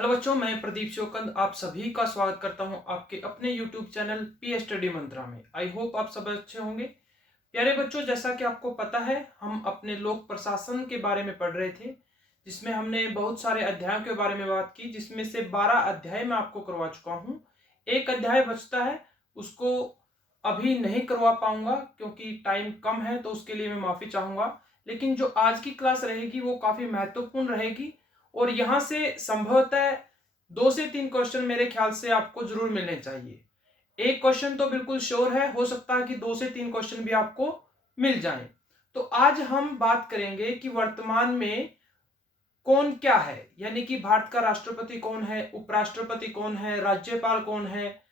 Hello बच्चों, मैं प्रदीप चौकंद आप सभी का स्वागत करता हूं आपके अपने YouTube चैनल पी स्टडी मंत्रा में। आई होप आप सब अच्छे होंगे। प्यारे बच्चों, जैसा कि आपको पता है, हम अपने लोक प्रशासन के बारे में पढ़ रहे थे, जिसमें हमने बहुत सारे अध्यायों के बारे में बात की, जिसमें से 12 अध्याय मैं आपको करवा चुका हूं। एक अध्याय बचता है, उसको अभी नहीं करवा पाऊंगा क्योंकि टाइम कम है, तो उसके लिए मैं माफी चाहूंगा। लेकिन जो आज की क्लास रहेगी वो काफी महत्वपूर्ण रहेगी और यहाँ से संभवतः 2 से 3 क्वेश्चन मेरे ख्याल से आपको जरूर मिलने चाहिए। एक क्वेश्चन तो बिल्कुल श्योर है, हो सकता है कि 2 से 3 क्वेश्चन भी आपको मिल जाएं। तो आज हम बात करेंगे कि वर्तमान में कौन क्या है, यानी कि भारत का राष्ट्रपति कौन है, उपराष्ट्रपति कौन है, राज्यपाल कौन है,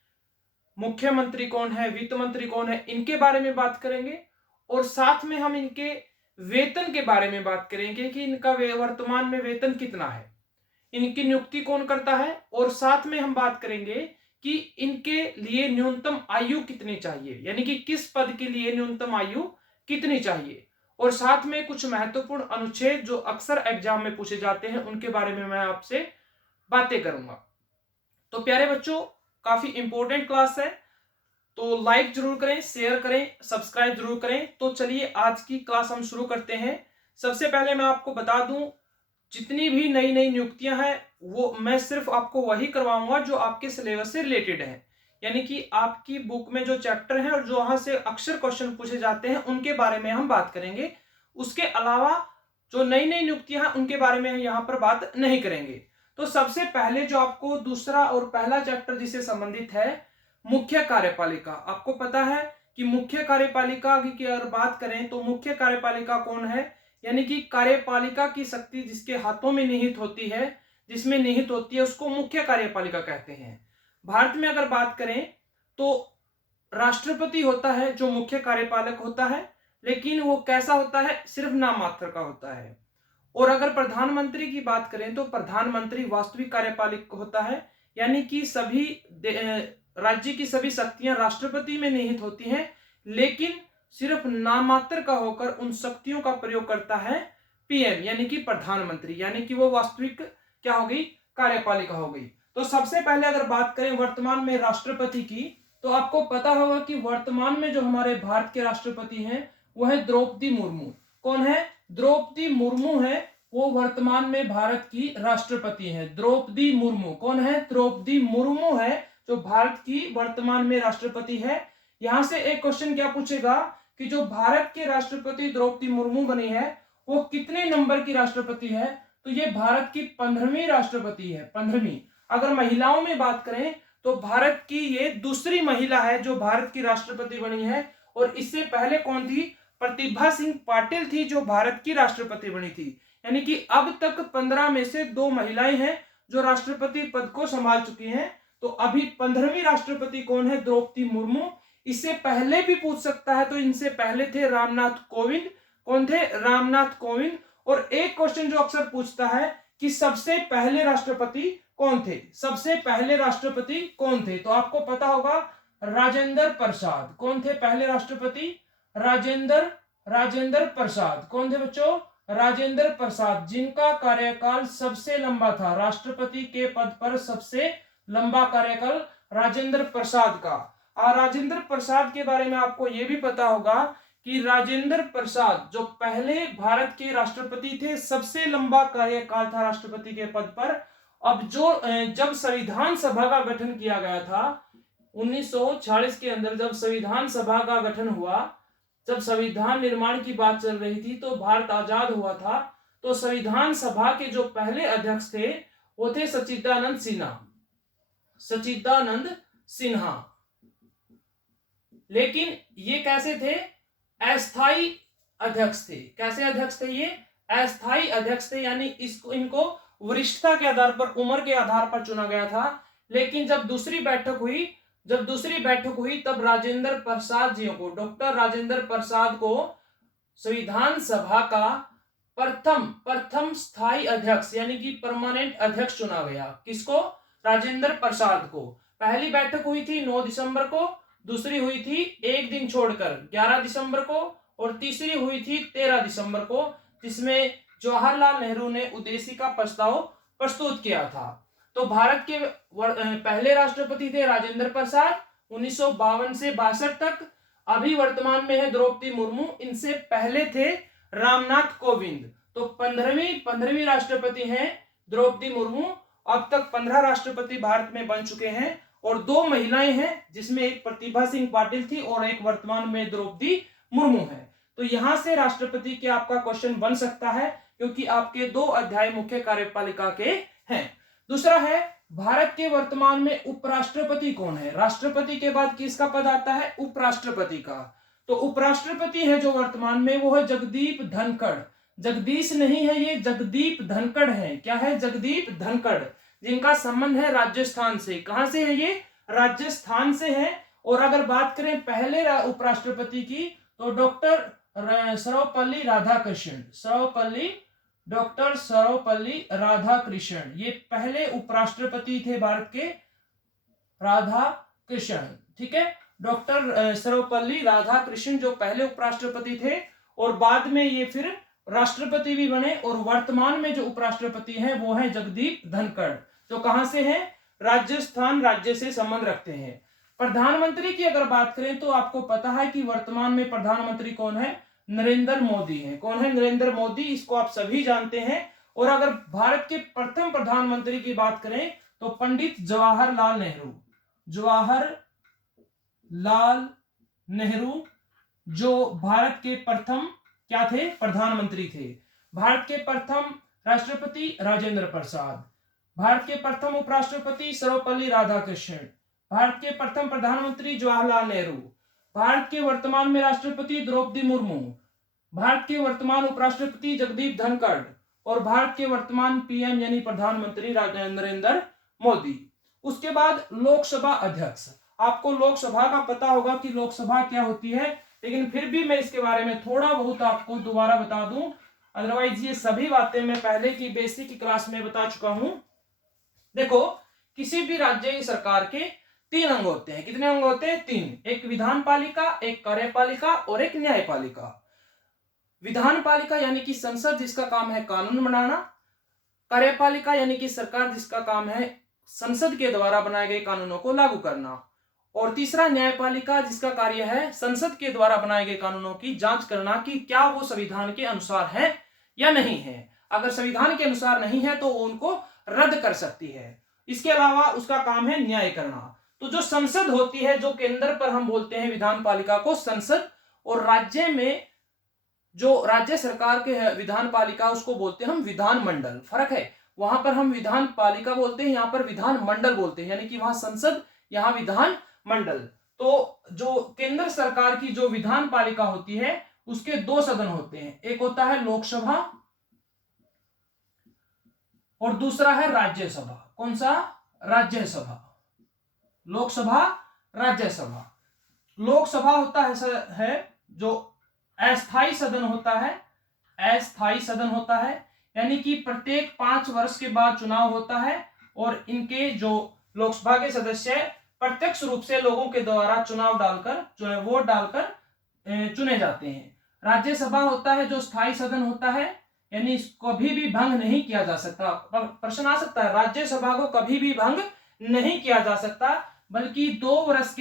मुख्यमंत्री कौन है, वित्त मंत्री कौन है, इनके बारे में बात करेंगे। और साथ में हम इनके वेतन के बारे में बात करेंगे कि इनका वर्तमान में वेतन कितना है, इनकी नियुक्ति कौन करता है, और साथ में हम बात करेंगे कि इनके लिए न्यूनतम आयु कितनी चाहिए, यानी कि किस पद के लिए न्यूनतम आयु कितनी चाहिए। और साथ में कुछ महत्वपूर्ण अनुच्छेद जो अक्सर एग्जाम में पूछे जाते हैं, उनके बारे में मैं आपसे बातें करूंगा। तो प्यारे बच्चों, काफी इंपॉर्टेंट क्लास है, तो लाइक जरूर करें, शेयर करें, सब्सक्राइब जरूर करें। तो चलिए आज की क्लास हम शुरू करते हैं। सबसे पहले मैं आपको बता दूं, जितनी भी नई नई नियुक्तियां हैं वो मैं सिर्फ आपको वही करवाऊंगा जो आपके सिलेबस से रिलेटेड है, यानी कि आपकी बुक में जो चैप्टर है और जो वहां से अक्सर क्वेश्चन पूछे जाते हैं उनके बारे में हम बात करेंगे। उसके अलावा जो नई नई नियुक्तियां हैं उनके बारे में यहाँ पर बात नहीं करेंगे। तो सबसे पहले जो आपको दूसरा और पहला चैप्टर जिससे संबंधित है, मुख्य कार्यपालिका। आपको पता है कि मुख्य कार्यपालिका की अगर बात करें तो मुख्य कार्यपालिका कौन है, यानी कि कार्यपालिका की शक्ति जिसके हाथों में निहित होती है, जिसमें निहित होती है, उसको मुख्य कार्यपालिका कहते हैं। भारत में अगर बात करें तो राष्ट्रपति होता है जो मुख्य कार्यपालक होता है, लेकिन वो कैसा होता है, सिर्फ नाम मात्र का होता है। और अगर प्रधानमंत्री की बात करें तो प्रधानमंत्री वास्तविक कार्यपालक होता है, यानी कि सभी राज्य की सभी शक्तियां राष्ट्रपति में निहित होती हैं, लेकिन सिर्फ नाम मात्र का होकर उन शक्तियों का प्रयोग करता है पीएम, यानी कि प्रधानमंत्री, यानी कि वो वास्तविक क्या हो गई, कार्यपालिका हो गई। तो सबसे पहले अगर बात करें वर्तमान में राष्ट्रपति की, तो आपको पता होगा कि वर्तमान में जो हमारे भारत के राष्ट्रपति हैं वो है द्रौपदी मुर्मू। कौन है? द्रौपदी मुर्मू है, वो वर्तमान में भारत की राष्ट्रपति है। द्रौपदी मुर्मू कौन है? द्रौपदी मुर्मू है जो भारत की वर्तमान में राष्ट्रपति है। यहां से एक क्वेश्चन क्या पूछेगा कि जो भारत के राष्ट्रपति द्रौपदी मुर्मू बनी है वो कितने नंबर की राष्ट्रपति है? तो ये भारत की 15वीं राष्ट्रपति है, 15वीं। अगर महिलाओं में बात करें तो भारत की ये दूसरी महिला है जो भारत की राष्ट्रपति बनी है। और इससे पहले कौन थी? प्रतिभा सिंह पाटिल थी जो भारत की राष्ट्रपति बनी थी। यानी कि अब तक 15 में से 2 महिलाएं हैं जो राष्ट्रपति पद को संभाल चुकी हैं। तो अभी 15वीं राष्ट्रपति कौन है? द्रौपदी मुर्मू। इससे पहले भी पूछ सकता है, तो इनसे पहले थे रामनाथ कोविंद। कौन थे? रामनाथ कोविंद। और एक क्वेश्चन जो अक्सर पूछता है कि सबसे पहले राष्ट्रपति कौन थे? सबसे पहले राष्ट्रपति कौन थे? तो आपको पता होगा राजेंद्र प्रसाद। कौन थे पहले राष्ट्रपति? राजेंद्र प्रसाद। कौन थे बच्चों? राजेंद्र प्रसाद, जिनका कार्यकाल सबसे लंबा था, राष्ट्रपति के पद पर सबसे लंबा कार्यकाल राजेंद्र प्रसाद का। और राजेंद्र प्रसाद के बारे में आपको यह भी पता होगा कि राजेंद्र प्रसाद जो पहले भारत के राष्ट्रपति थे, सबसे लंबा कार्यकाल था राष्ट्रपति के पद पर। अब जब संविधान सभा का गठन किया गया था 1946 के अंदर, जब संविधान सभा का गठन हुआ, जब संविधान निर्माण की बात चल रही थी, तो भारत आजाद हुआ था, तो संविधान सभा के जो पहले अध्यक्ष थे वो थे सच्चिदानंद सिन्हा। सच्चिदानंद सिन्हा। लेकिन ये कैसे थे? अस्थाई अध्यक्ष थे। कैसे अध्यक्ष थे? ये अस्थाई अध्यक्ष थे, यानी इनको वरिष्ठता के आधार पर, उम्र के आधार पर चुना गया था। लेकिन जब दूसरी बैठक हुई तब राजेंद्र प्रसाद जी को, डॉक्टर राजेंद्र प्रसाद को संविधान सभा का प्रथम स्थायी अध्यक्ष यानी कि परमानेंट अध्यक्ष चुना गया। किसको? राजेंद्र प्रसाद को। पहली बैठक हुई थी 9 दिसंबर को, दूसरी हुई थी एक दिन छोड़कर 11 दिसंबर को, और तीसरी हुई थी 13 दिसंबर को, जिसमें जवाहरलाल नेहरू ने उद्देशिका प्रस्ताव प्रस्तुत किया था। तो भारत के पहले राष्ट्रपति थे राजेंद्र प्रसाद 1952 से 62 तक। अभी वर्तमान में है द्रौपदी मुर्मू। इनसे पहले थे रामनाथ कोविंद। तो 15वीं राष्ट्रपति हैं द्रौपदी मुर्मू। अब तक 15 राष्ट्रपति भारत में बन चुके हैं और 2 महिलाएं हैं, जिसमें एक प्रतिभा सिंह पाटिल थी और एक वर्तमान में द्रौपदी मुर्मू है। तो यहां से राष्ट्रपति के आपका क्वेश्चन बन सकता है, क्योंकि आपके 2 अध्याय मुख्य कार्यपालिका के हैं। दूसरा है, भारत के वर्तमान में उपराष्ट्रपति कौन है? राष्ट्रपति के बाद किसका पद आता है? उपराष्ट्रपति का। तो उपराष्ट्रपति है जो वर्तमान में, वो है जगदीप धनखड़। जगदीश नहीं है, ये जगदीप धनखड़ है। क्या है? जगदीप धनखड़, जिनका संबंध है राजस्थान से। कहां से है ये? राजस्थान से है। और अगर बात करें पहले उपराष्ट्रपति की, तो डॉक्टर सर्वपल्ली राधाकृष्णन, डॉक्टर सर्वपल्ली राधाकृष्णन, ये पहले उपराष्ट्रपति थे भारत के, राधाकृष्णन। ठीक है, डॉक्टर सर्वपल्ली राधाकृष्णन जो पहले उपराष्ट्रपति थे और बाद में ये फिर राष्ट्रपति भी बने। और वर्तमान में जो उपराष्ट्रपति हैं वो है जगदीप धनखड़, जो कहां से हैं? राजस्थान राज्य से संबंध रखते हैं। प्रधानमंत्री की अगर बात करें तो आपको पता है कि वर्तमान में प्रधानमंत्री कौन है? नरेंद्र मोदी है। कौन है? नरेंद्र मोदी। इसको आप सभी जानते हैं। और अगर भारत के प्रथम प्रधानमंत्री की बात करें तो पंडित जवाहरलाल नेहरू, जो भारत के प्रथम क्या थे? प्रधानमंत्री थे। भारत के प्रथम राष्ट्रपति राजेंद्र प्रसाद, भारत के प्रथम उपराष्ट्रपति सर्वपल्ली राधाकृष्णन, भारत के प्रथम प्रधानमंत्री जवाहरलाल नेहरू, भारत के वर्तमान में राष्ट्रपति द्रौपदी मुर्मू, भारत के वर्तमान उपराष्ट्रपति जगदीप धनखड़ और भारत के वर्तमान पीएम यानी प्रधानमंत्री नरेंद्र मोदी। उसके बाद लोकसभा अध्यक्ष। आपको लोकसभा का पता होगा कि लोकसभा क्या होती है, लेकिन फिर भी मैं इसके बारे में थोड़ा बहुत आपको दोबारा बता दूं। अदरवाइज ये सभी बातें मैं पहले की बेसिक क्लास में बता चुका हूं। देखो, किसी भी राज्य की सरकार के 3 अंग होते हैं। कितने अंग होते हैं? 3। एक विधान पालिका, एक कार्यपालिका और एक न्यायपालिका। विधान पालिका यानी कि संसद, जिसका काम है कानून बनाना। कार्यपालिका यानी कि सरकार, जिसका काम है संसद के द्वारा बनाए गए कानूनों को लागू करना। और तीसरा न्यायपालिका, जिसका कार्य है संसद के द्वारा बनाए गए कानूनों की जांच करना कि क्या वो संविधान के अनुसार है या नहीं है। अगर संविधान के अनुसार नहीं है तो उनको रद्द कर सकती है। इसके अलावा उसका काम है न्याय करना। तो जो संसद होती है, जो केंद्र पर हम बोलते हैं विधान पालिका को संसद, और राज्य में जो राज्य सरकार के विधान पालिका उसको बोलते हैं हम विधान मंडल। फर्क है, वहां पर हम विधान पालिका बोलते हैं, यहाँ पर विधान मंडल बोलते हैं, यानी कि वहां संसद, यहाँ विधान मंडल। तो जो केंद्र सरकार की जो विधान पालिका होती है उसके 2 सदन होते हैं। एक होता है लोकसभा और दूसरा है राज्यसभा। कौन सा? राज्यसभा। लोकसभा, राज्यसभा। लोकसभा होता है जो अस्थायी सदन होता है। अस्थायी सदन होता है यानी कि प्रत्येक 5 वर्ष के बाद चुनाव होता है और इनके जो लोकसभा के सदस्य प्रत्यक्ष रूप से लोगों के द्वारा वोट डालकर चुने जाते हैं। राज्यसभा होता है जो स्थायी सदन होता है, यानी इसको कभी भी भंग नहीं किया जा सकता। प्रश्न आ सकता है, राज्यसभा को कभी भी भंग नहीं किया जा सकता, बल्कि 2 वर्ष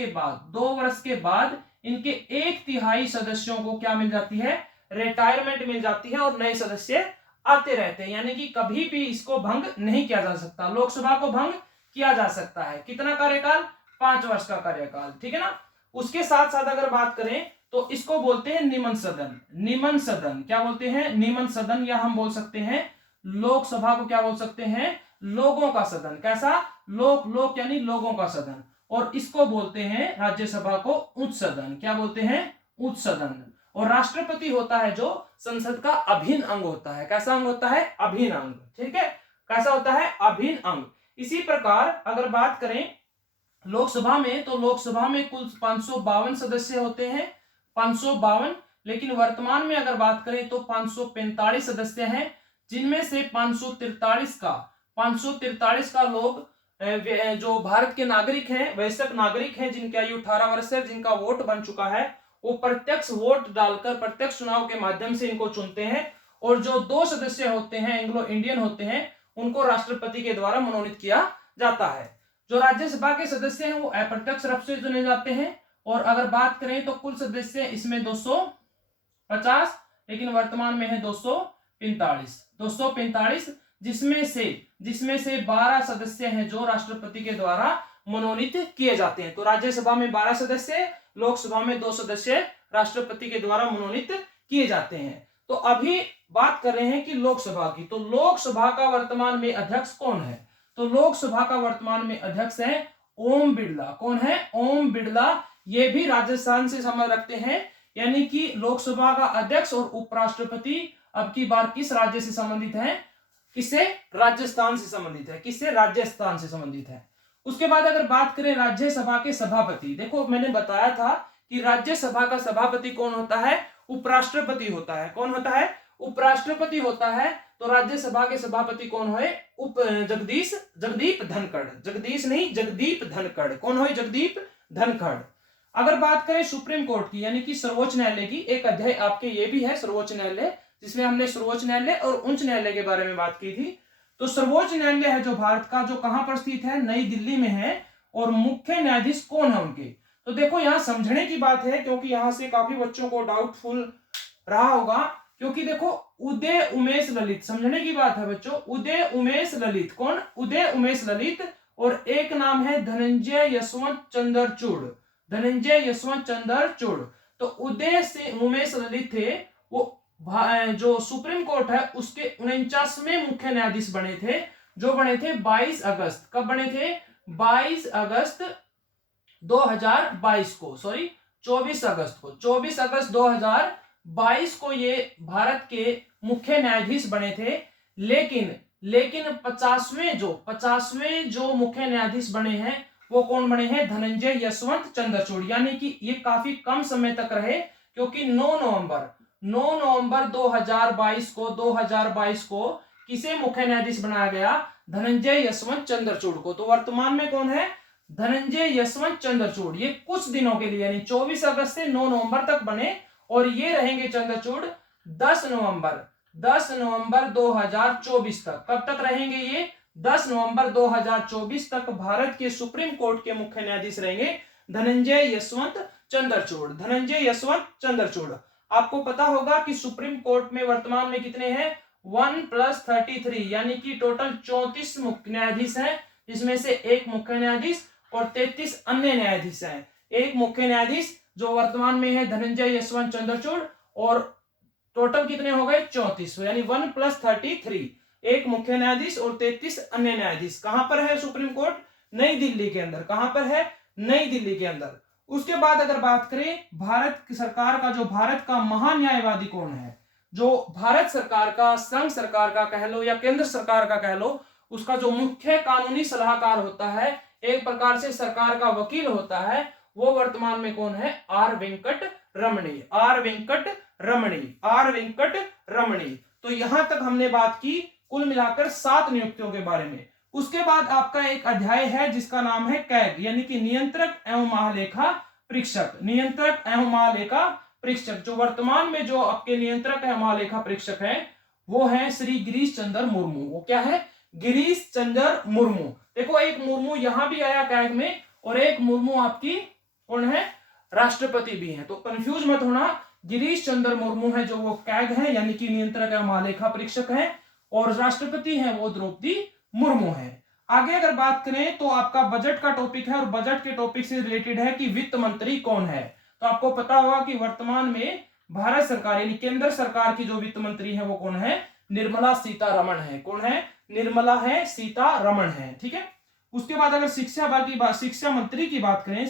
के बाद इनके 1/3 सदस्यों को क्या मिल जाती है? रिटायरमेंट मिल जाती है और नए सदस्य आते रहते हैं। यानी कि कभी भी इसको भंग नहीं किया जा सकता। लोकसभा को भंग किया जा सकता है। कितना कार्यकाल? 5 वर्ष का कार्यकाल। ठीक है ना। उसके साथ साथ अगर बात करें तो इसको बोलते हैं निमन सदन। निमन सदन क्या बोलते हैं? निमन सदन, या हम बोल सकते हैं लोकसभा को क्या बोल सकते हैं? लोगों का सदन। कैसा? लोक यानी लोगों का सदन। और इसको बोलते हैं राज्यसभा को उच्च सदन। क्या बोलते हैं? उच्च सदन। और राष्ट्रपति होता है जो संसद का अभिन्न अंग होता है। कैसा अंग होता है? अभिन्न अंग। ठीक है, कैसा होता है? अभिन्न अंग। इसी प्रकार अगर बात करें लोकसभा में, तो लोकसभा में कुल 552 सदस्य होते हैं, 552। लेकिन वर्तमान में अगर बात करें तो 545 सदस्य हैं, जिनमें से 543 का लोग जो भारत के नागरिक हैं, वयस्क नागरिक हैं, जिनकी आयु 18 वर्ष है, जिनका वोट बन चुका है, वो प्रत्यक्ष वोट डालकर प्रत्यक्ष चुनाव के माध्यम से इनको चुनते हैं। और जो 2 सदस्य होते हैं एंग्लो इंडियन होते हैं, उनको राष्ट्रपति के द्वारा मनोनीत किया जाता है। जो राज्यसभा के सदस्य हैं वो अप्रत्यक्ष रूप से चुने जाते हैं, और अगर बात करें तो कुल सदस्य इसमें 250, लेकिन वर्तमान में है 245, जिसमें से 12 सदस्य हैं जो राष्ट्रपति के द्वारा मनोनीत किए जाते हैं। तो राज्यसभा में 12 सदस्य, लोकसभा में 2 सदस्य राष्ट्रपति के द्वारा मनोनीत किए जाते हैं। तो अभी बात कर रहे हैं कि लोकसभा की, तो लोकसभा का वर्तमान में अध्यक्ष कौन है? तो लोकसभा का वर्तमान में अध्यक्ष है ओम बिरला। कौन है? ओम बिरला। ये भी राजस्थान से संबंध रखते हैं, यानी कि लोकसभा का अध्यक्ष और उपराष्ट्रपति अब की बार किस राज्य से संबंधित है? किससे? राजस्थान से संबंधित है। किससे? राजस्थान से संबंधित है। उसके बाद अगर बात करें राज्यसभा के सभापति, देखो मैंने बताया था कि राज्यसभा का सभापति कौन होता है? उपराष्ट्रपति होता है। कौन होता है? उपराष्ट्रपति होता है। तो राज्यसभा के सभापति कौन है? जगदीप धनखड़। कौन है? जगदीप धनखड़। अगर बात करें सुप्रीम कोर्ट की, यानी कि सर्वोच्च न्यायालय की, एक अध्याय आपके ये भी है सर्वोच्च न्यायालय, जिसमें हमने सर्वोच्च न्यायालय और उच्च न्यायालय के बारे में बात की थी। तो सर्वोच्च न्यायालय है जो भारत का, जो कहां पर स्थित है? नई दिल्ली में है। और मुख्य न्यायाधीश कौन है उनके? तो देखो यहां समझने की बात है, क्योंकि यहां से काफी बच्चों को डाउटफुल रहा होगा, क्योंकि देखो उदय उमेश ललित, समझने की बात है बच्चों, उदय उमेश ललित। कौन? उदय उमेश ललित। और एक नाम है धनंजय यशवंत चंद्रचूड़। तो उदय से उमेश ललित थे, वो जो सुप्रीम कोर्ट है उसके 49वें मुख्य न्यायाधीश बने थे, जो बने थे 22 अगस्त। कब बने थे? 22 अगस्त 2022 को, सॉरी 24 अगस्त को, 24 अगस्त 2022 को ये भारत के मुख्य न्यायाधीश बने थे। लेकिन 50वें जो मुख्य न्यायाधीश बने हैं वो कौन बने हैं? धनंजय यशवंत चंद्रचूड़। यानी कि ये काफी कम समय तक रहे, क्योंकि 9 नवंबर 2022 को किसे मुख्य न्यायाधीश बनाया गया? धनंजय यशवंत चंद्रचूड़ को। तो वर्तमान में कौन है? धनंजय यशवंत चंद्रचूड़। ये कुछ दिनों के लिए, यानी 24 अगस्त से 9 नवंबर तक बने, और ये रहेंगे चंद्रचूड़ 10 नवंबर 2024 तक। कब तक रहेंगे ये? 10 नवंबर 2024 तक भारत के सुप्रीम कोर्ट के मुख्य न्यायाधीश रहेंगे धनंजय यशवंत चंद्रचूड़। आपको पता होगा कि सुप्रीम कोर्ट में वर्तमान में कितने हैं? 1+33, यानी कि टोटल 34 मुख्य न्यायाधीश हैं, जिसमें से एक मुख्य न्यायाधीश और 33 अन्य न्यायाधीश हैं। एक मुख्य न्यायाधीश जो वर्तमान में है धनंजय यशवंत चंद्रचूड़, और टोटल कितने हो गए? 34, यानी 1+33, एक मुख्य न्यायाधीश और 33 अन्य न्यायाधीश। कहां पर है सुप्रीम कोर्ट? नई दिल्ली के अंदर। कहां पर है? नई दिल्ली के अंदर। उसके बाद अगर बात करें भारत की सरकार का, जो भारत का महान्यायवादी कौन है? जो भारत सरकार का, संघ सरकार का कह लो या केंद्र सरकार का कह लो, उसका जो मुख्य कानूनी सलाहकार होता है, एक प्रकार से सरकार का वकील होता है, वो वर्तमान में कौन है? आर वेंकट रमणी। तो यहां तक हमने बात की कुल मिलाकर 7 नियुक्तियों के बारे में। उसके बाद आपका एक अध्याय है जिसका नाम है कैग, यानी कि नियंत्रक एवं महालेखा परीक्षक। जो वर्तमान में जो आपके नियंत्रक एवं महालेखा परीक्षक है वो है श्री गिरीश चंद्र मुर्मू। वो क्या है? गिरीश चंद्र मुर्मू। देखो एक मुर्मू यहां भी आया कैग में, और एक मुर्मू आपकी कौन है? राष्ट्रपति भी है। तो कंफ्यूज मत होना, गिरीश चंद्र मुर्मू है जो वो कैग है, यानी कि नियंत्रक एवं महालेखा परीक्षक है, और राष्ट्रपति है वो द्रौपदी मुर्मू है। आगे अगर बात करें तो आपका बजट का टॉपिक है, और बजट के टॉपिक से रिलेटेड है कि वित्त मंत्री कौन है। तो आपको पता होगा कि वर्तमान में भारत सरकार यानी केंद्र सरकार की जो वित्त मंत्री है वो कौन है? निर्मला सीतारमण है। कौन है? निर्मला सीतारमण है। ठीक है। उसके बाद अगर शिक्षा मंत्री की बात करें,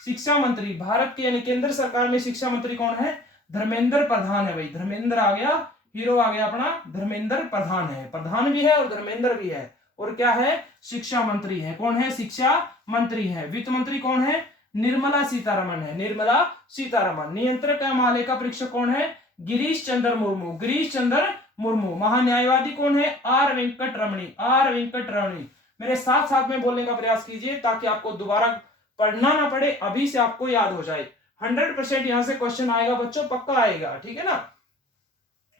शिक्षा मंत्री भारत के यानी केंद्र सरकार में शिक्षा मंत्री कौन है? धर्मेंद्र प्रधान है। भाई धर्मेंद्र आ गया, हीरो आ गया अपना, धर्मेंद्र प्रधान है। प्रधान भी है और धर्मेंद्र भी है, और क्या है? शिक्षा मंत्री है। कौन है? शिक्षा मंत्री है। वित्त मंत्री कौन है? निर्मला सीतारमण है। नियंत्रक एवं महालेखा परीक्षक कौन है? गिरीश चंद्र मुर्मू। महान्यायवादी कौन है? आर वेंकट रमणी। मेरे साथ साथ में बोलने का प्रयास कीजिए ताकि आपको दोबारा पढ़ना ना पड़े, अभी से आपको याद हो जाए। 100% यहां से क्वेश्चन आएगा बच्चों, पक्का आएगा। ठीक है ना।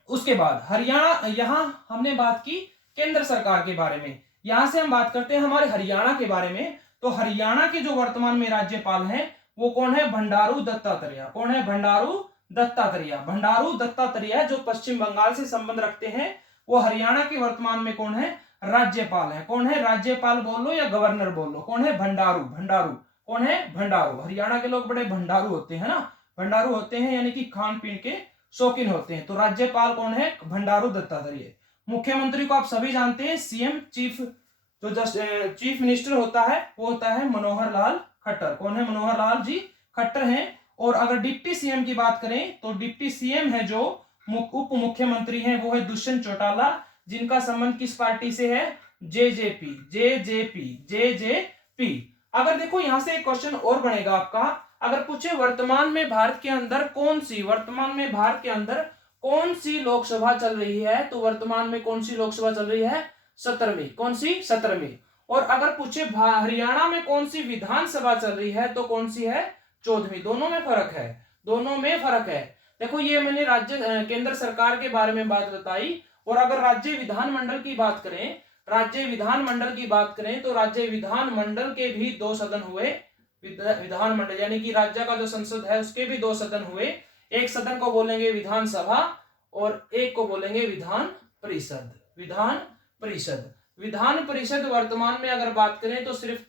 उसके बाद हरियाणा, यहां हमने बात की केंद्र सरकार के बारे में। यहां से हम बात करते हैं हमारे हरियाणा के बारे में। तो हरियाणा के जो वर्तमान में राज्यपाल हैं वो कौन है? भंडारू दत्तात्रेय। कौन है? भंडारू दत्तात्रेय। भंडारू दत्तात्रेय जो पश्चिम बंगाल से संबंध रखते हैं, वो हरियाणा के वर्तमान में कौन है? राज्यपाल है। कौन है? राज्यपाल बोल लो या गवर्नर बोल लो, कौन है? भंडारू। भंडारू कौन है? भंडारू। हरियाणा के लोग बड़े भंडारू होते हैं ना, भंडारू होते हैं यानी कि खान पीन के शौकीन होते हैं। तो राज्यपाल कौन है? भंडारू दत्तात्रेय। मुख्यमंत्री को आप सभी जानते हैं, सीएम चीफ जो चीफ मिनिस्टर होता है वो होता है मनोहर लाल खट्टर। कौन है? मनोहर लाल जी खट्टर हैं। और अगर डिप्टी सीएम की बात करें तो डिप्टी सीएम है जो उप मुख्यमंत्री हैं वो है दुष्यंत चौटाला, जिनका संबंध किस पार्टी से है? जेजेपी। JJP JJP. अगर देखो यहां से एक क्वेश्चन और बनेगा आपका, अगर पूछे वर्तमान में भारत के अंदर कौन सी, वर्तमान में भारत के अंदर कौन सी लोकसभा चल रही है, तो वर्तमान में कौन सी लोकसभा चल रही है? 17वीं। कौन सी? 17वीं। और अगर पूछे हरियाणा में कौन सी विधानसभा चल रही है, तो कौन सी है? 14वीं। दोनों में फर्क है, दोनों में फर्क है। देखो ये मैंने राज्य केंद्र सरकार के बारे में बात बताई। और अगर राज्य विधानमंडल की बात करें, राज्य विधानमंडल की बात करें तो राज्य विधानमंडल के भी 2 सदन हुए। विधानमंडल यानी कि राज्य का जो संसद है उसके भी 2 सदन हुए। एक सदन को बोलेंगे विधानसभा और एक को बोलेंगे विधान परिषद। विधान परिषद। विधान परिषद वर्तमान में अगर बात करें तो सिर्फ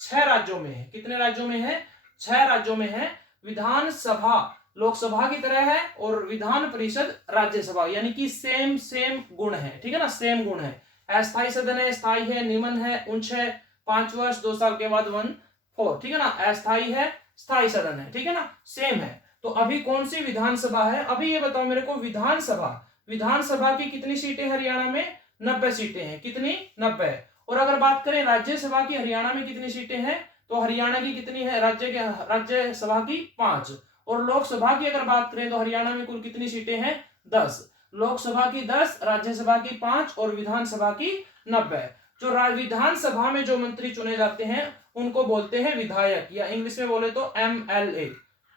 6 राज्यों में है। कितने राज्यों में है? 6 राज्यों में है। विधानसभा लोकसभा की तरह है और विधान परिषद राज्यसभा, यानी कि सेम सेम गुण है, ठीक है ना, सेम गुण है। अस्थायी सदन है, स्थायी है, निमन है, उच्च है, 5 वर्ष 2 साल के बाद 1/4, ठीक है ना। अस्थायी है, स्थायी सदन है, ठीक है ना, सेम है। तो अभी कौन सी विधानसभा है? अभी ये बताओ मेरे को, विधानसभा, विधानसभा की कितनी सीटें हरियाणा में? 90 सीटें हैं। कितनी? 90। और अगर बात करें राज्यसभा की, हरियाणा में कितनी सीटें हैं? तो हरियाणा की कितनी है? राज्यसभा की 5। और लोकसभा की अगर बात करें तो हरियाणा में कुल कितनी सीटें हैं? 10। लोकसभा की 10, राज्यसभा की 5 और विधानसभा की 90। जो विधानसभा में जो मंत्री चुने जाते हैं उनको बोलते हैं विधायक, या इंग्लिश में बोले तो MLA,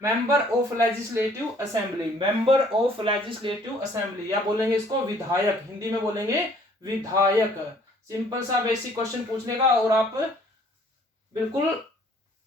member of legislative assembly. Member of legislative assembly, या बोलेंगे इसको विधायक, हिंदी में बोलेंगे विधायक। सिंपल सा बेसिक क्वेश्चन पूछ लेगा और आप बिल्कुल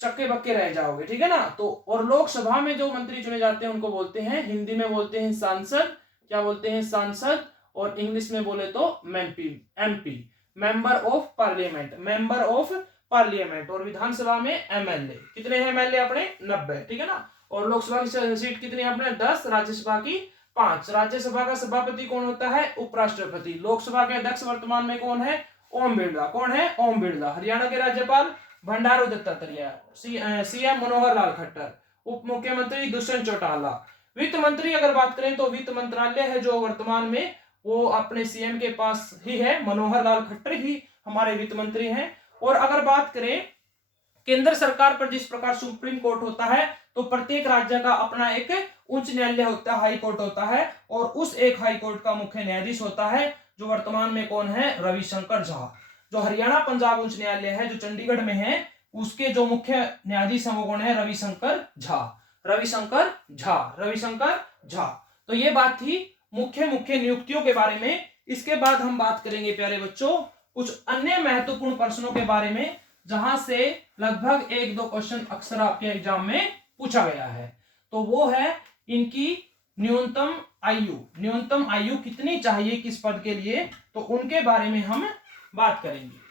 चक्के बक्के रह जाओगे, ठीक है ना। तो और लोकसभा में जो मंत्री चुने जाते हैं उनको बोलते हैं, हिंदी में बोलते हैं सांसद। क्या बोलते हैं? सांसद। और इंग्लिश में बोले तो MP, member of parliament, member of parliament. और विधानसभा में MLA। कितने हैं MLA अपने? 90, ठीक है ना। और लोकसभा की सीट कितनी है अपने? 10, राज्यसभा की 5। राज्यसभा का सभापति कौन होता है? उपराष्ट्रपति। लोकसभा के अध्यक्ष वर्तमान में कौन है? ओम बिरला। कौन है? ओम बिरला। हरियाणा के राज्यपाल भंडारू दत्तात्रेय, CM मनोहर लाल खट्टर, उप मुख्यमंत्री दुष्यंत चौटाला। वित्त मंत्री अगर बात करें तो वित्त मंत्रालय है जो वर्तमान में वो अपने CM के पास ही है, मनोहर लाल खट्टर ही हमारे वित्त मंत्री हैं। और अगर बात करें केंद्र सरकार पर, जिस प्रकार सुप्रीम कोर्ट होता है तो प्रत्येक राज्य का अपना एक उच्च न्यायालय होता है, हाई कोर्ट होता है। और उस एक हाई कोर्ट का मुख्य न्यायाधीश होता है जो वर्तमान में कौन है? रविशंकर झा। जो हरियाणा पंजाब उच्च न्यायालय है जो चंडीगढ़ में है, उसके जो मुख्य न्यायाधीश हैं वो कौन है? रविशंकर झा। रविशंकर झा, रविशंकर झा। तो ये बात थी मुख्य नियुक्तियों के बारे में। इसके बाद हम बात करेंगे प्यारे बच्चों कुछ अन्य महत्वपूर्ण प्रश्नों के बारे में, जहां से लगभग 1-2 क्वेश्चन अक्सर आपके एग्जाम में पूछा गया है। तो वो है इनकी न्यूनतम आयु। न्यूनतम आयु कितनी चाहिए किस पद के लिए, तो उनके बारे में हम बात करेंगे।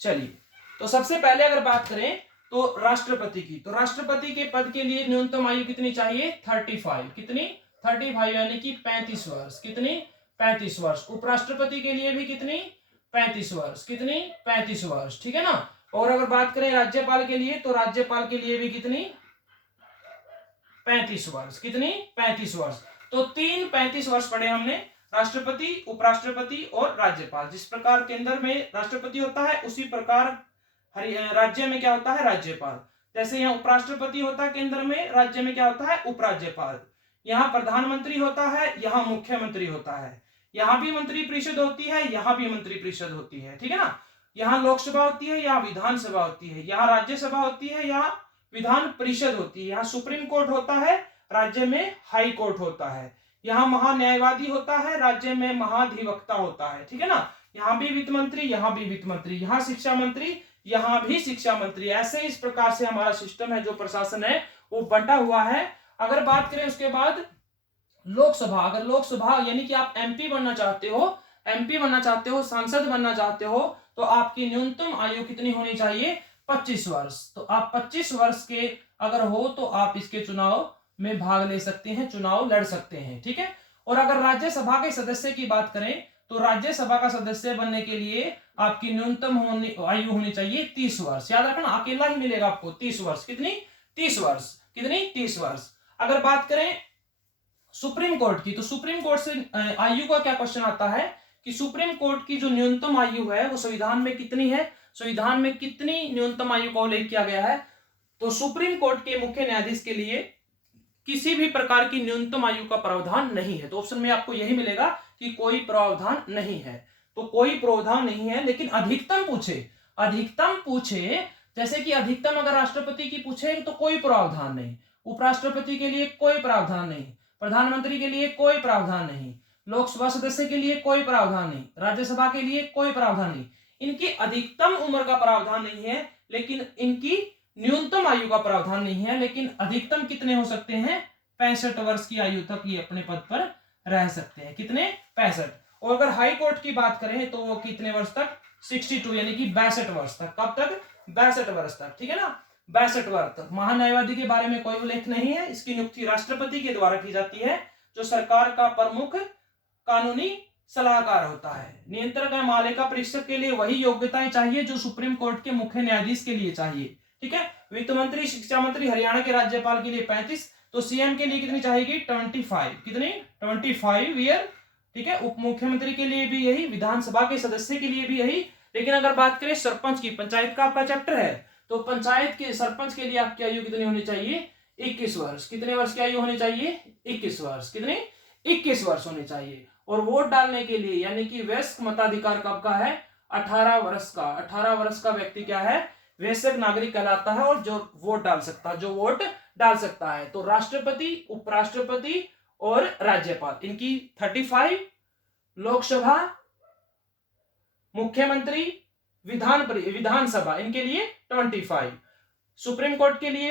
चलिए, तो सबसे पहले अगर बात करें तो राष्ट्रपति की, तो राष्ट्रपति के पद के लिए न्यूनतम आयु कितनी चाहिए? 35। कितनी? 35 यानी कि 35 वर्ष। कितनी? 35 वर्ष। उपराष्ट्रपति के लिए भी कितनी? 35 वर्ष। कितनी? 35 वर्ष, ठीक है ना। और अगर बात करें राज्यपाल के लिए तो राज्यपाल के लिए भी कितनी? 35 वर्ष। कितनी? 35 वर्ष। तो 35 वर्ष पढ़े हमने, राष्ट्रपति, उपराष्ट्रपति और राज्यपाल। जिस प्रकार केंद्र में राष्ट्रपति होता है उसी प्रकार राज्य में क्या होता है? राज्यपाल। जैसे यहाँ उपराष्ट्रपति होता है केंद्र में, राज्य में क्या होता है? उपराज्यपाल। यहाँ प्रधानमंत्री होता है, यहाँ मुख्यमंत्री होता है। यहाँ भी मंत्री परिषद होती है, यहाँ भी मंत्री परिषद होती है, ठीक है ना। यहाँ लोकसभा होती है, यहाँ विधानसभा होती है, यहाँ राज्यसभा होती है, यहाँ विधान परिषद होती है, यहाँ सुप्रीम कोर्ट होता है, राज्य में हाई कोर्ट होता है। यहाँ महान्यायवादी होता है, राज्य में महाधिवक्ता होता है, ठीक है ना। यहाँ भी वित्त मंत्री, यहाँ भी वित्त मंत्री, यहाँ शिक्षा मंत्री, यहाँ भी शिक्षा मंत्री। ऐसे इस प्रकार से हमारा सिस्टम है, जो प्रशासन है वो बंटा हुआ है। अगर बात करें उसके बाद लोकसभा, अगर लोकसभा यानी कि आप एमपी बनना चाहते हो, सांसद बनना चाहते हो, तो आपकी न्यूनतम आयु कितनी होनी चाहिए? 25 वर्ष। तो आप 25 वर्ष के अगर हो तो आप इसके चुनाव में भाग ले सकते हैं, चुनाव लड़ सकते हैं, ठीक है। और अगर राज्यसभा के सदस्य की बात करें तो राज्यसभा का सदस्य बनने के लिए आपकी न्यूनतम आयु होनी चाहिए 30 वर्ष। याद रखना, अकेला ही मिलेगा आपको 30 वर्ष। कितनी? 30 वर्ष। कितनी? 30 वर्ष। अगर बात करें सुप्रीम कोर्ट की, तो सुप्रीम कोर्ट से आयु का क्या क्वेश्चन आता है कि सुप्रीम कोर्ट की जो न्यूनतम आयु है वो संविधान में कितनी है, संविधान में कितनी न्यूनतम आयु को उल्लेख किया गया है? तो सुप्रीम कोर्ट के मुख्य न्यायाधीश के लिए किसी भी प्रकार की न्यूनतम आयु का प्रावधान नहीं है। तो ऑप्शन में आपको यही मिलेगा कि कोई प्रावधान नहीं है। तो कोई प्रावधान नहीं है, लेकिन अधिकतम पूछे, जैसे कि अधिकतम अगर राष्ट्रपति की पूछे तो कोई प्रावधान नहीं, उपराष्ट्रपति के लिए कोई प्रावधान नहीं, प्रधानमंत्री के लिए कोई प्रावधान नहीं, लोकसभा सदस्य के लिए कोई प्रावधान नहीं, राज्यसभा के लिए कोई प्रावधान नहीं। इनकी अधिकतम उम्र का प्रावधान नहीं है, लेकिन इनकी न्यूनतम आयु का प्रावधान नहीं है, लेकिन अधिकतम कितने हो सकते हैं? 65 वर्ष की आयु तक ये अपने पद पर रह सकते हैं। कितने? 65। और अगर हाई कोर्ट की बात करें तो वो कितने वर्ष तक? 62 यानी कि 62 वर्ष तक। कब तक? 62 वर्ष तक, ठीक है ना, 62 वर्ष तक। महान्यायवादी के बारे में कोई उल्लेख नहीं है। इसकी नियुक्ति राष्ट्रपति के द्वारा की जाती है, जो सरकार का प्रमुख कानूनी सलाहकार होता है। नियंत्रक या मालिका परीक्षक के लिए वही योग्यताएं चाहिए जो सुप्रीम कोर्ट के मुख्य न्यायाधीश के लिए चाहिए, ठीक है। वित्त मंत्री, शिक्षा मंत्री, हरियाणा के राज्यपाल के लिए 35, तो सीएम के लिए कितनी चाहिए? 25। कितनी? 25 ईयर, ठीक है। उप मुख्यमंत्री के लिए भी यही, विधानसभा के सदस्य के लिए भी यही। लेकिन अगर बात करें सरपंच की, पंचायत का आपका चैप्टर है, तो पंचायत के सरपंच के लिए आपकी आयु कितनी होनी चाहिए? 21 वर्ष। कितने वर्ष की आयु होनी चाहिए? 21 वर्ष। कितनी? 21 वर्ष होनी चाहिए। और वोट डालने के लिए यानी कि वयस्क मताधिकार कब का है? 18 वर्ष का। 18 वर्ष का व्यक्ति क्या है? वयस्क नागरिक कहलाता है, और जो वोट डाल सकता है। तो राष्ट्रपति, उपराष्ट्रपति और राज्यपाल, इनकी 35, लोकसभा, मुख्यमंत्री, विधानसभा, इनके लिए 25। सुप्रीम कोर्ट के लिए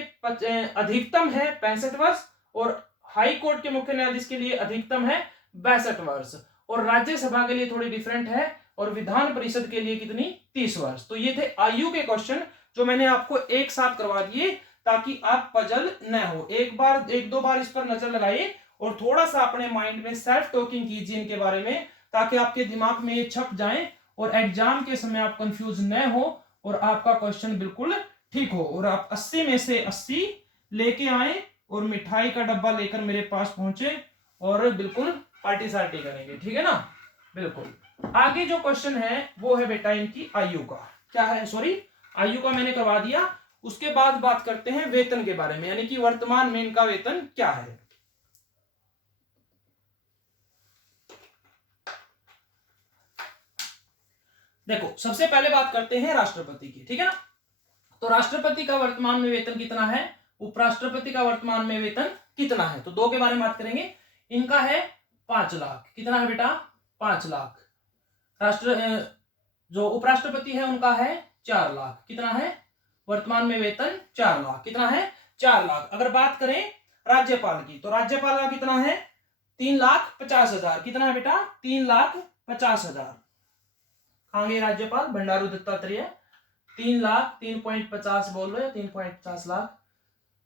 अधिकतम है 65 वर्ष, और हाई कोर्ट के मुख्य न्यायाधीश के लिए अधिकतम है 62 वर्ष, और राज्यसभा के लिए थोड़ी डिफरेंट है, और विधान परिषद के लिए कितनी? 30 वर्ष। तो ये थे आयु के क्वेश्चन जो मैंने आपको एक साथ करवा दिए, ताकि आप पजल न हो। एक दो बार इस पर नजर लगाइए और थोड़ा सा अपने माइंड में सेल्फ टॉकिंग कीजिए इनके बारे में, ताकि आपके दिमाग में ये छप जाए और एग्जाम के समय आप कंफ्यूज न हो और आपका क्वेश्चन बिल्कुल ठीक हो, और आप 80 में से 80 लेके आए और मिठाई का डब्बा लेकर मेरे पास पहुंचे और बिल्कुल पार्टी सार्टी करेंगे, ठीक है ना। बिल्कुल। आगे जो क्वेश्चन है वो है बेटा इनकी आयु का। क्या है? सॉरी, आयु का मैंने करवा दिया। उसके बाद बात करते हैं वेतन के बारे में, यानी कि वर्तमान में इनका वेतन क्या है। देखो, सबसे पहले बात करते हैं राष्ट्रपति की, ठीक है ना। तो राष्ट्रपति का वर्तमान में वेतन कितना है, उपराष्ट्रपति का वर्तमान में वेतन कितना है, तो दो के बारे में बात करेंगे। इनका है 5 लाख। कितना है बेटा? 5 लाख। जो उपराष्ट्रपति है उनका है 4 लाख। कितना है वर्तमान में वेतन? 4 लाख। कितना है? 4 लाख। अगर बात करें राज्यपाल की, तो राज्यपाल का कितना है? 3,50,000। कितना है बेटा? 3,50,000। खांगे राज्यपाल बंडारू दत्तात्रेय 3 लाख, 3.50 बोल रहे, 3.50 लाख,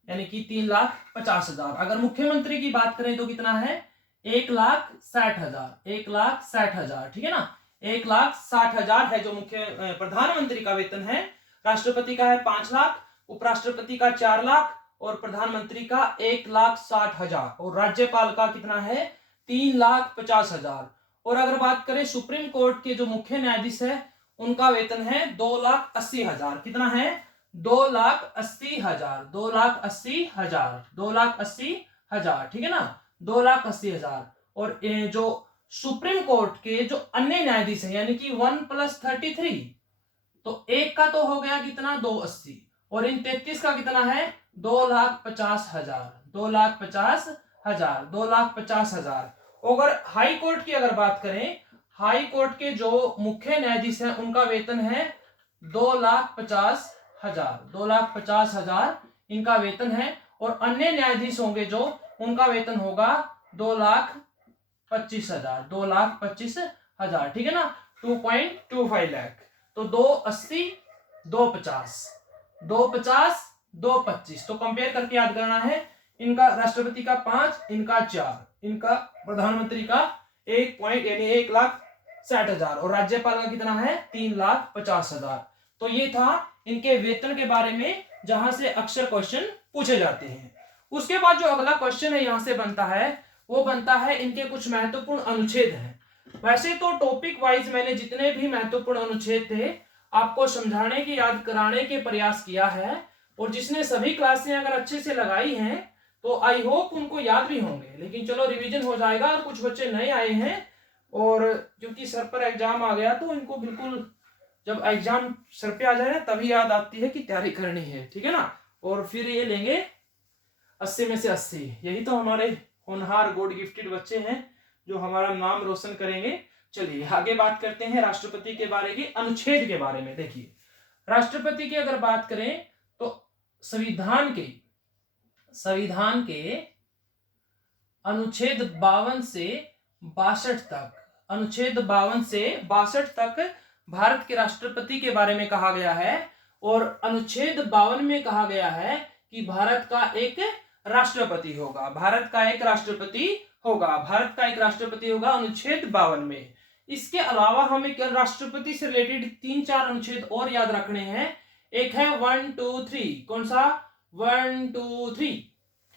यानी कि 3,50,000। अगर मुख्यमंत्री की बात करें तो कितना है? 1,60,000। 1,60,000, ठीक है ना। 1,60,000 है जो मुख्य प्रधानमंत्री का वेतन है। राष्ट्रपति का है 5 लाख, उपराष्ट्रपति का 4 लाख और प्रधानमंत्री का 1,60,000, और राज्यपाल का कितना है? 3,50,000। और अगर बात करें सुप्रीम कोर्ट के जो मुख्य न्यायाधीश है उनका वेतन है 2,80,000। कितना है? 2,80,000। 2,80,000। 2,80,000, ठीक है ना, 2,80,000। और जो सुप्रीम कोर्ट के जो अन्य न्यायाधीश है यानी कि 1+33, तो एक का तो हो गया कितना? 280, और इन 33 का कितना है? 2,50,000। 2,50,000, हजार, 2,50,000। अगर हाई कोर्ट की अगर बात करें, हाई कोर्ट के जो मुख्य न्यायाधीश हैं उनका वेतन है 2,50,000, 2,50,000 इनका वेतन है। और अन्य न्यायाधीश होंगे जो, उनका वेतन होगा 2,25,000, 2,25,000, ठीक है ना, 2.25 लाख। तो 280, 250, 250, 225, तो कंपेयर करके याद करना है। इनका राष्ट्रपति का 5, इनका 4, इनका प्रधानमंत्री का 1 पॉइंट यानी 1,60,000 और राज्यपाल का कितना है 3,50,000। तो ये था इनके वेतन के बारे में, जहां से अक्सर क्वेश्चन पूछे जाते हैं। उसके बाद जो अगला क्वेश्चन है यहां से बनता है, वो बनता है इनके कुछ महत्वपूर्ण अनुच्छेद हैं। वैसे तो टॉपिक वाइज मैंने जितने भी महत्वपूर्ण अनुच्छेद थे आपको समझाने की, याद कराने के प्रयास किया है, और जिसने सभी क्लासें अगर अच्छे से लगाई हैं तो आई होप उनको याद भी होंगे। लेकिन चलो रिवीजन हो जाएगा, और कुछ बच्चे नए आए हैं और क्योंकि सर पर एग्जाम आ गया तो इनको बिल्कुल जब एग्जाम सर पे आ जाए ना तभी याद आती है कि तैयारी करनी है, ठीक है ना। और फिर ये लेंगे 80 में से 80। यही तो हमारे होनहार गॉड गिफ्टेड बच्चे हैं जो हमारा नाम रोशन करेंगे। चलिए आगे बात करते हैं राष्ट्रपति के बारे के अनुच्छेद के बारे में। देखिए राष्ट्रपति की अगर बात करें तो संविधान के अनुच्छेद 52 से 62 तक, अनुच्छेद 52 से 62 तक भारत के राष्ट्रपति के बारे में कहा गया है। और अनुच्छेद 52 में कहा गया है कि भारत का एक राष्ट्रपति होगा, भारत का एक राष्ट्रपति होगा, भारत का एक राष्ट्रपति होगा अनुच्छेद 52 में। इसके अलावा हमें क्या राष्ट्रपति से रिलेटेड 3-4 अनुच्छेद और याद रखने हैं। एक है 1, 2, 3, कौन सा 1, 2, 3,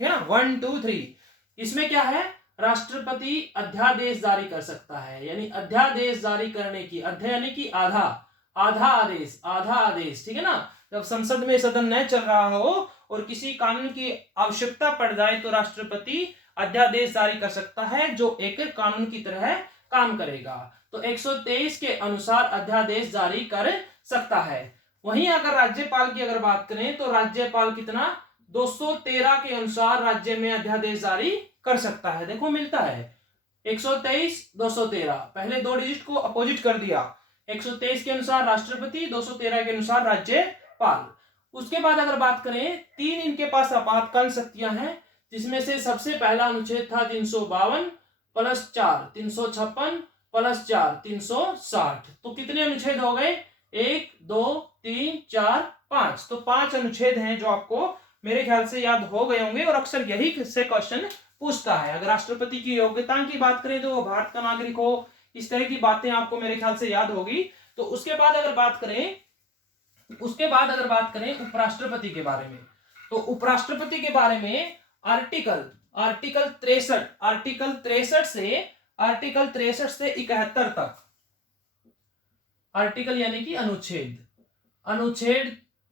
है ना 1, 2, 3। इसमें क्या है, राष्ट्रपति अध्यादेश जारी कर सकता है, यानी अध्यादेश जारी करने की, अध्याय यानी कि आधा, आधा आदेश, आधा आदेश, ठीक है ना। जब संसद में सदन न चल रहा हो और किसी कानून की आवश्यकता पड़ जाए तो राष्ट्रपति अध्यादेश जारी कर सकता है जो एक कानून की तरह काम करेगा। तो 123 के अनुसार अध्यादेश जारी कर सकता है। वहीं अगर राज्यपाल की अगर बात करें तो राज्यपाल कितना 213 के अनुसार राज्य में अध्यादेश जारी कर सकता है। देखो मिलता है 123, 213, पहले दो डिजिट को अपोजिट कर दिया। 123 के अनुसार राष्ट्रपति, 213 के अनुसार राज्यपाल। उसके बाद अगर बात करें 3 इनके पास आपातकालीन शक्तियां हैं, जिसमें से सबसे पहला अनुच्छेद था 352 प्लस 4 356 प्लस 4 360। तो कितने अनुच्छेद हो गए 1, 2, 3, 4, 5। तो 5 अनुच्छेद हैं जो आपको मेरे ख्याल से याद हो गए होंगे, और अक्सर यही से क्वेश्चन पूछता है। अगर राष्ट्रपति की योग्यता की बात करें तो वो भारत का नागरिक हो, इस तरह की बातें आपको मेरे ख्याल से याद होगी। तो उसके बाद अगर बात करें उपराष्ट्रपति के बारे में, तो उपराष्ट्रपति के बारे में आर्टिकल 63 से 71 तक, आर्टिकल यानी कि अनुच्छेद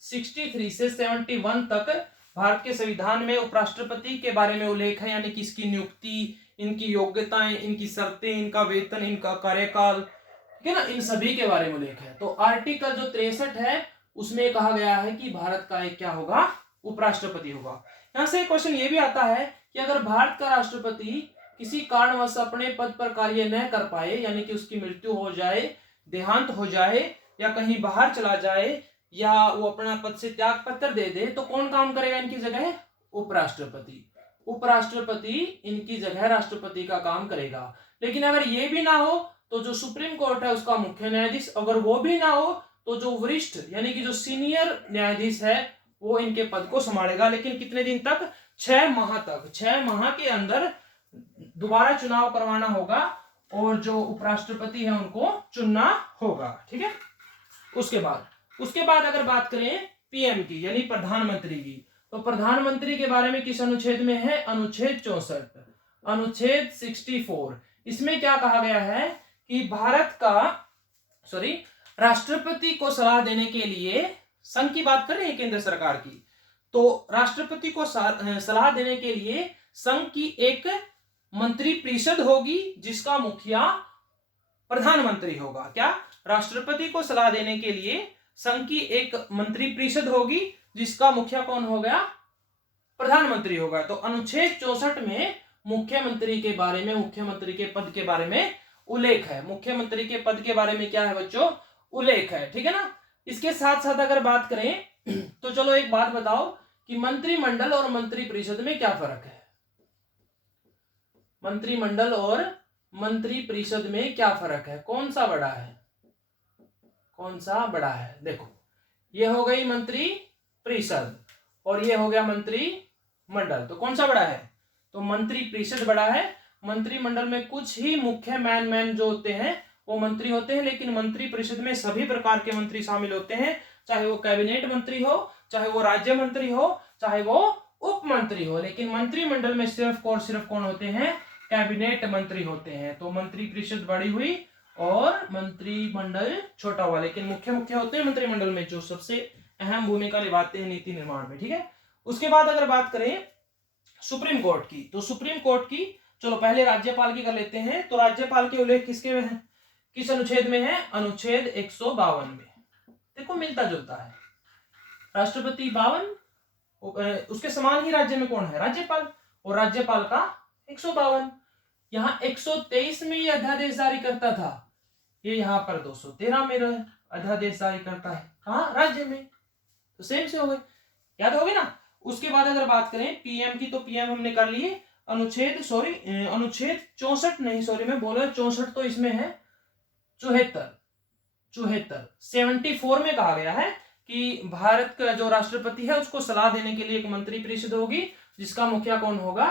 63 से 71 तक भारत के संविधान में उपराष्ट्रपति के बारे में उल्लेख है, यानी कि इसकी नियुक्ति, इनकी योग्यताएं, इनकी शर्तें, इनका वेतन, इनका कार्यकाल, ठीक है ना, इन सभी के बारे में उल्लेख है। तो आर्टिकल जो 63 है उसमें कहा गया है कि भारत का एक क्या होगा, उपराष्ट्रपति होगा। यहां से क्वेश्चन ये भी आता है कि अगर भारत का राष्ट्रपति किसी कारणवश अपने पद पर कार्य न कर पाए, यानी कि उसकी मृत्यु हो जाए, देहांत हो जाए, या कहीं बाहर चला जाए, या वो अपना पद से त्याग पत्र दे दे, तो कौन काम करेगा इनकी जगह, उपराष्ट्रपति। उपराष्ट्रपति इनकी जगह राष्ट्रपति का काम करेगा। लेकिन अगर ये भी ना हो तो जो सुप्रीम कोर्ट है उसका मुख्य न्यायाधीश, अगर वो भी ना हो तो जो वरिष्ठ यानी कि जो सीनियर न्यायाधीश है वो इनके पद को संभालेगा। लेकिन कितने दिन तक, 6 माह तक। 6 माह के अंदर दोबारा चुनाव करवाना होगा और जो उपराष्ट्रपति है उनको चुनना होगा, ठीक है। उसके बाद अगर बात करें पीएम की यानी प्रधानमंत्री की, तो प्रधानमंत्री के बारे में किस अनुच्छेद में है, अनुच्छेद 64, अनुच्छेद 64। इसमें क्या कहा गया है कि राष्ट्रपति को सलाह देने के लिए, संघ की बात कर रहे हैं केंद्र सरकार की, तो राष्ट्रपति को सलाह देने के लिए संघ की एक मंत्री परिषद होगी जिसका मुखिया प्रधानमंत्री होगा। क्या, राष्ट्रपति को सलाह देने के लिए संघ की एक मंत्री परिषद होगी जिसका मुखिया कौन हो गया, प्रधानमंत्री होगा। तो अनुच्छेद 64 में मुख्यमंत्री के बारे में, मुख्यमंत्री के पद के बारे में उल्लेख है। मुख्यमंत्री के पद के बारे में क्या है बच्चों? उल्लेख है, ठीक है ना। इसके साथ साथ अगर बात करें तो चलो एक बात बताओ कि मंत्रिमंडल और मंत्रिपरिषद में क्या फर्क है? मंत्रिमंडल और मंत्रिपरिषद में क्या फर्क है? कौन सा बड़ा है, कौन सा बड़ा है? देखो, ये हो गई मंत्रिपरिषद और ये हो गया मंत्रिमंडल, तो कौन सा बड़ा है? तो मंत्रिपरिषद बड़ा है। मंत्रिमंडल में कुछ ही मुख्य मैन जो होते हैं वो मंत्री होते हैं, लेकिन मंत्रिपरिषद में सभी प्रकार के मंत्री शामिल होते हैं, चाहे वो कैबिनेट मंत्री हो, चाहे वो राज्य मंत्री हो, चाहे वो उप मंत्री हो। लेकिन मंत्रिमंडल में सिर्फ और सिर्फ कौन होते हैं? कैबिनेट मंत्री होते हैं। तो मंत्रिपरिषद बड़ी हुई और मंत्रिमंडल छोटा हुआ, लेकिन मुख्य मुख्य होते हैं मंत्रिमंडल में जो सबसे अहम भूमिका निभाते हैं नीति निर्माण में, ठीक है। उसके बाद अगर बात करें सुप्रीम कोर्ट की, तो सुप्रीम कोर्ट की, चलो पहले राज्यपाल की कर लेते हैं। तो राज्यपाल के उल्लेख किसके में है, किस अनुच्छेद में है? अनुच्छेद 152 में। देखो मिलता जुलता है, राष्ट्रपति 52, उसके समान ही राज्य में कौन है? राज्यपाल, और राज्यपाल का 152। यहाँ 123 में ये अध्यादेश जारी करता था, ये यहाँ पर 213 में अध्यादेश जारी करता है। कहाँ? राज्य में। तो सेम से हो गए, याद हो गए ना। उसके बाद अगर बात करें पीएम की, तो पीएम हमने कर लिए। अनुच्छेद 64 नहीं, सॉरी मैं बोल रहा 64, तो इसमें है 74 74 में कहा गया है कि भारत का जो राष्ट्रपति है उसको सलाह देने के लिए एक मंत्रिपरिषद होगी, जिसका मुखिया कौन होगा?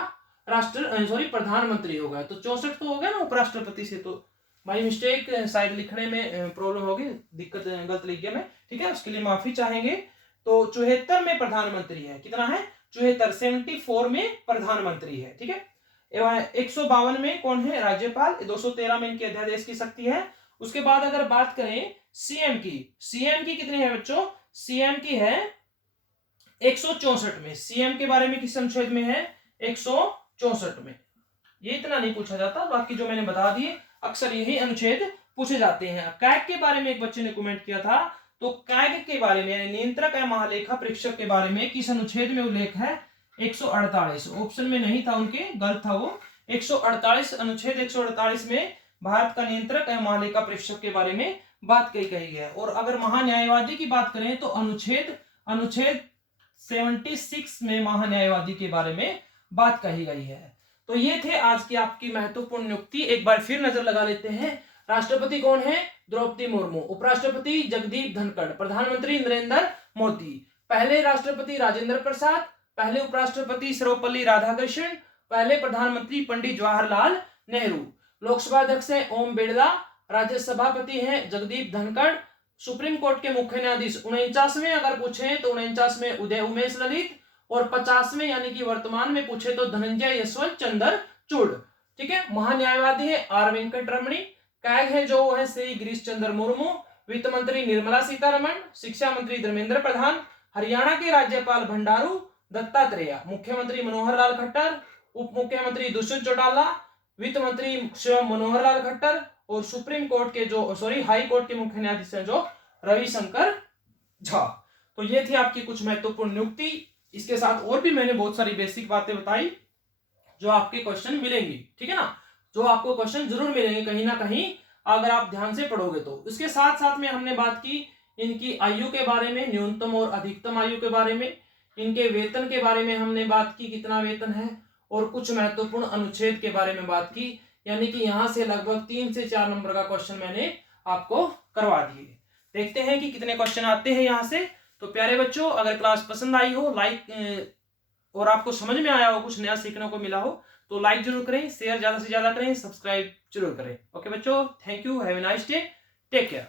प्रधानमंत्री होगा। तो 64 तो हो गया ना उपराष्ट्रपति से, तो भाई मिस्टेक शायद लिखने में प्रॉब्लम होगी, दिक्कत गलत लिख गया मैं, ठीक है, उसके लिए माफी चाहेंगे। तो 74 में प्रधानमंत्री है, कितना है? 74, 74 में प्रधानमंत्री है, ठीक है। 152 में कौन है? राज्यपाल। 213 में इनके अध्यादेश की शक्ति है। उसके बाद अगर बात करें सीएम की, सीएम की कितनी है बच्चों? सीएम की है 164 में। सीएम के बारे में किस अनुच्छेद में है? 164 में। ये इतना नहीं पूछा जाता, बाकी जो मैंने बता दिए अक्सर यही अनुच्छेद पूछे जाते हैं। कैग के बारे में एक बच्चे ने कमेंट किया था, तो कैग के बारे में यानी नियंत्रक एवं महालेखा परीक्षक के बारे में किस अनुच्छेद में उल्लेख है? 148। ऑप्शन में नहीं था उनके, गलत था वो। 148 अनुच्छेद 148 में भारत का नियंत्रक एवं महालेखा परीक्षक के बारे में बात कही है। और अगर महान्यायवादी की बात करें तो अनुच्छेद 76 में महान्यायवादी के बारे में बात कही गई है। तो ये थे आज की आपकी महत्वपूर्ण नियुक्ति। एक बार फिर नजर लगा लेते हैं। राष्ट्रपति कौन है? द्रौपदी मुर्मू। उपराष्ट्रपति जगदीप धनखड़। प्रधानमंत्री नरेंद्र मोदी। पहले राष्ट्रपति राजेंद्र प्रसाद, पहले उपराष्ट्रपति सर्वपल्ली राधाकृष्णन, पहले प्रधानमंत्री पंडित जवाहरलाल नेहरू। लोकसभा अध्यक्ष है ओम बिड़ला, राज्यसभापति हैं जगदीप धनखड़। सुप्रीम कोर्ट के मुख्य न्यायाधीश 49वें अगर पूछे तो 49वें उदय उमेश ललित, और 50वें यानी कि वर्तमान में पूछे तो धनंजय यशवंत चंद्रचूड़, ठीक है। महान्यायवादी है आर वेंकट रमणी। कैग है जो है श्री गिरीश चंद्र मुर्मू। वित्त मंत्री निर्मला सीतारमण। शिक्षा मंत्री धर्मेंद्र प्रधान। हरियाणा के राज्यपाल भंडारू दत्तात्रेय। मुख्यमंत्री मनोहर लाल खट्टर। उप मुख्यमंत्री दुष्यंत चौटाला। वित्त मंत्री शिव मनोहर लाल खट्टर। और सुप्रीम कोर्ट के जो हाई कोर्ट के मुख्य न्यायाधीश हैं जो रविशंकर झा। तो ये थी आपकी कुछ महत्वपूर्ण नियुक्ति। इसके साथ और भी मैंने बहुत सारी बेसिक बातें बताई जो आपके क्वेश्चन मिलेंगी, ठीक है ना, जो आपको क्वेश्चन जरूर मिलेंगे कहीं ना कहीं अगर आप ध्यान से पढ़ोगे तो। इसके साथ साथ में हमने बात की इनकी आयु के बारे में, न्यूनतम और अधिकतम आयु के बारे में, इनके वेतन के बारे में हमने बात की कितना वेतन है, और कुछ महत्वपूर्ण अनुच्छेद के बारे में बात की। यानी कि यहां से लगभग 3 से 4 नंबर का क्वेश्चन मैंने आपको करवा दिए। देखते हैं कि कितने क्वेश्चन आते हैं यहाँ से। तो प्यारे बच्चों, अगर क्लास पसंद आई हो, लाइक और आपको समझ में आया हो, कुछ नया सीखने को मिला हो, तो लाइक जरूर करें, शेयर ज्यादा से ज्यादा करें, सब्सक्राइब जरूर करें। ओके बच्चों, thank you, have a nice day, take care.